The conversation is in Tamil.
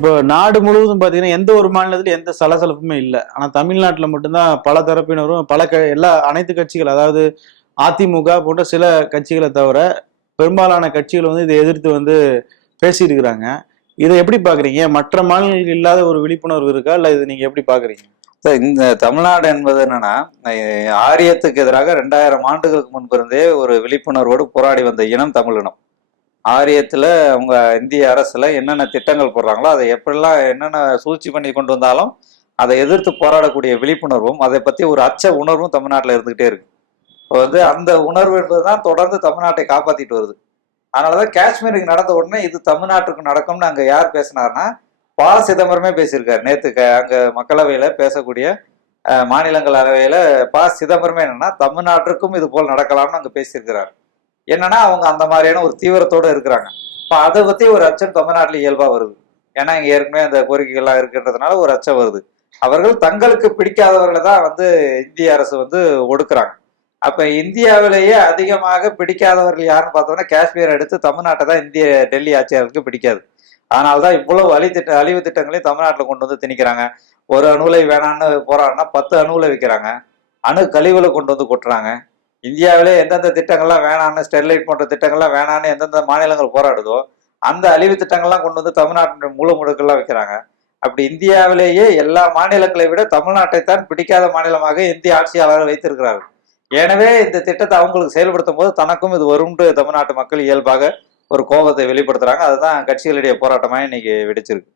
இப்போ நாடு முழுவதும் பாத்தீங்கன்னா எந்த ஒரு மாநிலத்திலும் எந்த சலசலப்புமே இல்லை. ஆனா தமிழ்நாட்டுல மட்டும்தான் பல தரப்பினரும் எல்லா அனைத்து கட்சிகள், அதாவது அதிமுக போன்ற சில கட்சிகளை தவிர பெரும்பாலான கட்சிகள் இதை எதிர்த்து பேசியிருக்கிறாங்க. இதை எப்படி பாக்குறீங்க? மற்ற மாநிலங்களுக்கு இல்லாத ஒரு விழிப்புணர்வு இருக்கா, இல்ல இது நீங்க எப்படி பாக்குறீங்க? இந்த தமிழ்நாடு என்பது என்னன்னா, ஆரியத்துக்கு எதிராக 2000 ஆண்டுகளுக்கு முன்பிருந்தே ஒரு விழிப்புணர்வோடு போராடி வந்த இனம் தமிழ் இனம். ஆரியத்துல அவங்க இந்திய அரசுல என்னென்ன திட்டங்கள் போடுறாங்களோ, அதை எப்படிலாம் என்னென்ன சூழ்ச்சி பண்ணி கொண்டு வந்தாலும் அதை எதிர்த்து போராடக்கூடிய விழிப்புணர்வும், அதை பத்தி ஒரு அச்ச உணர்வும் தமிழ்நாட்டில் இருந்துகிட்டே இருக்கு. இப்போ அந்த உணர்வு என்பதுதான் தொடர்ந்து தமிழ்நாட்டை காப்பாத்திட்டு வருது. அதனாலதான் காஷ்மீருக்கு நடந்த உடனே இது தமிழ்நாட்டுக்கு நடக்கும்னு அங்க யார் பேசினார்னா, சிதம்பரமே பேசியிருக்காரு. நேத்து அங்க மக்களவையில பேசக்கூடிய மாநிலங்களவையில சிதம்பரமே என்னன்னா, தமிழ்நாட்டிற்கும் இது போல் நடக்கலாம்னு அங்க பேசியிருக்கிறார். என்னன்னா அவங்க அந்த மாதிரியான ஒரு தீவிரத்தோட இருக்கிறாங்க. இப்ப அதை பத்தி ஒரு அச்சம் தமிழ்நாட்டில் இயல்பா வருது. ஏன்னா இங்க ஏற்கனவே அந்த கோரிக்கைகள்லாம் இருக்குன்றதுனால ஒரு அச்சம் வருது. அவர்கள் தங்களுக்கு பிடிக்காதவர்களை தான் இந்திய அரசு ஒடுக்குறாங்க. அப்ப இந்தியாவிலேயே அதிகமாக பிடிக்காதவர்கள் யாருன்னு பார்த்தோம்னா, காஷ்மீர் எடுத்து தமிழ்நாட்டை தான் டெல்லி ஆட்சியாளருக்கு பிடிக்காது. அதனால்தான் இவ்வளவு அழிவு திட்டங்களையும் தமிழ்நாட்டில் கொண்டு திணிக்கிறாங்க. ஒரு அணுலை வேணான்னு போறாங்கன்னா 10 அணுலை வைக்கிறாங்க. அணு கழிவுகளை கொண்டு கொட்டுறாங்க. இந்தியாவிலே எந்தெந்த திட்டங்கள்லாம் வேணான்னு, ஸ்டெர்லைட் போன்ற திட்டங்கள்லாம் வேணான்னு எந்தெந்த மாநிலங்கள் போராடுதோ அந்த அழிவு திட்டங்கள்லாம் கொண்டு தமிழ்நாட்டின் முடுக்கெல்லாம் வைக்கிறாங்க. அப்படி இந்தியாவிலேயே எல்லா மாநிலங்களை விட தமிழ்நாட்டை தான் பிடிக்காத மாநிலமாக இந்திய ஆட்சியாளர்கள் வைத்திருக்கிறார்கள். எனவே இந்த திட்டத்தை அவங்களுக்கு செயல்படுத்தும் போது தனக்கும் இது வரும்னு தமிழ்நாட்டு மக்கள் இயல்பாக ஒரு கோபத்தை வெளிப்படுத்துறாங்க. அதுதான் கட்சிகளுடைய போராட்டமாக இன்னைக்கு வெடிச்சிருக்கு.